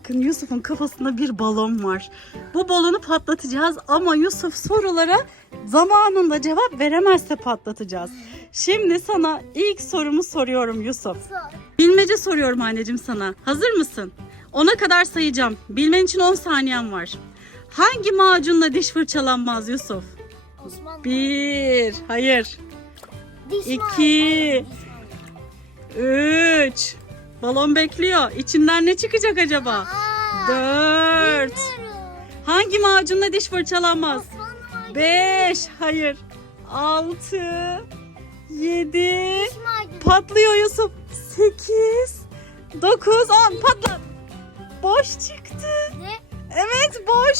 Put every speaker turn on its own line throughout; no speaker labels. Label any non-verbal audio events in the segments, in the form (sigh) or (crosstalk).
bakın Yusuf'un kafasında bir balon var. Bu balonu patlatacağız ama Yusuf sorulara zamanında cevap veremezse patlatacağız. Şimdi sana ilk sorumu soruyorum Yusuf.
Sor.
Bilmece soruyorum anneciğim sana. Hazır mısın? Ona kadar sayacağım. Bilmen için 10 saniyen var. Hangi macunla diş fırçalanmaz Yusuf?
Osman.
Bir, hayır.
Diş
iki,
macunu.
Üç. Balon bekliyor. İçinden ne çıkacak acaba?
Aa,
Dört.
bilmiyorum.
Hangi macunla diş fırçalanmaz?
Osmanlı.
Beş, hayır. Altı, yedi. Patlıyor Yusuf. Sekiz, dokuz, on. Patlat. Boş çıktı.
Ne?
Evet boş.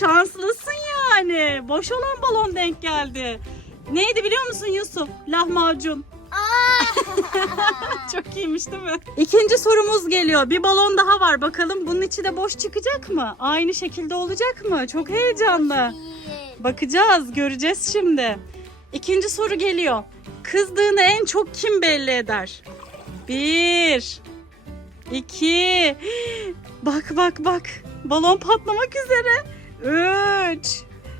Şanslısın yani. Boş olan balon denk geldi. Neydi biliyor musun Yusuf? Lahmacun. (laughs) Çok iyiymiş değil mi? İkinci sorumuz geliyor. Bir balon daha var. Bakalım bunun içi de boş çıkacak mı? Aynı şekilde olacak mı? Çok heyecanlı. Bakacağız, göreceğiz şimdi. İkinci soru geliyor. Kızdığını en çok kim belli eder? Bir, iki, bak bak bak. Balon patlamak üzere. Üç.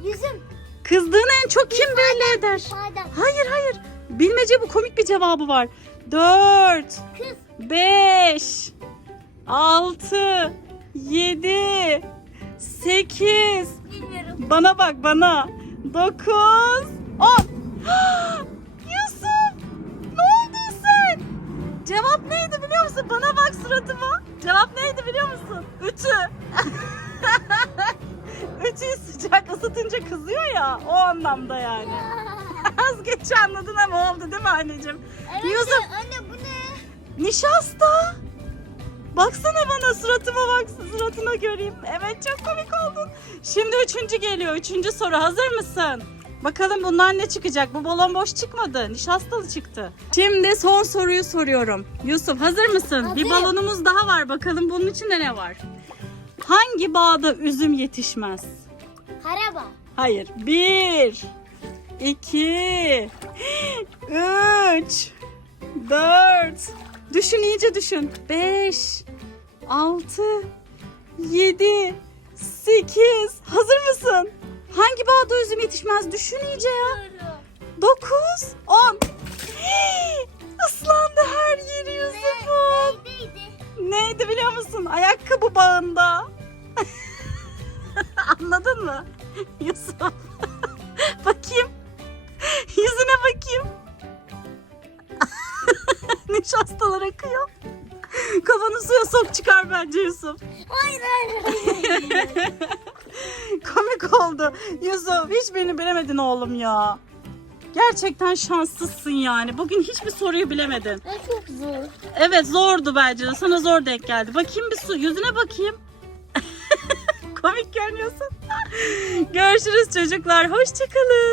Yüzüm.
Kızdığını en çok kim belli eder? Hayır hayır. Bilmece bu komik bir cevabı var. Dört,
Kız.
beş, altı, yedi, sekiz,
Bilmiyorum.
bana bak bana. 9 10 (gasps) Yusuf! Ne oldu sen? Cevap neydi biliyor musun? Bana bak suratıma. Cevap neydi biliyor musun? Ütü. (laughs) Ütüyü sıcak ısıtınca kızıyor ya. O anlamda yani. (laughs) (laughs) Az geç anladın ama oldu değil mi anneciğim?
Evet
Yusuf.
anne bu ne?
Nişasta. Baksana bana suratıma bak suratına göreyim. Evet çok komik oldun. Şimdi üçüncü geliyor. Üçüncü soru hazır mısın? Bakalım bundan ne çıkacak? Bu balon boş çıkmadı. Nişastalı çıktı. Şimdi son soruyu soruyorum. Yusuf hazır mısın? Bir
Hazırım.
balonumuz daha var. Bakalım bunun içinde ne var? Hangi bağda üzüm yetişmez?
Karaba.
Hayır. Bir, iki, üç, dört. Düşün iyice düşün. Beş, altı, yedi, sekiz. Hazır mısın? Hangi bağda üzüm yetişmez? Düşün iyice ya.
Bilmiyorum.
Dokuz, on. Hii, Islandı her yeri Yusuf'un.
Neydi?
Neydi biliyor musun? Ayakkabı bağında. (laughs) Anladın mı? Yusuf. Nişastalar akıyor. Kafanı suya sok çıkar bence Yusuf.
Hayır hayır. (laughs)
Komik oldu. Yusuf hiç beni bilemedin oğlum ya. Gerçekten şanslısın yani. Bugün hiçbir soruyu bilemedin.
Çok zor.
Evet zordu bence de. Sana zor denk geldi. Bakayım bir su. Yüzüne bakayım. (laughs) Komik görünüyorsun. Görüşürüz çocuklar. Hoşçakalın.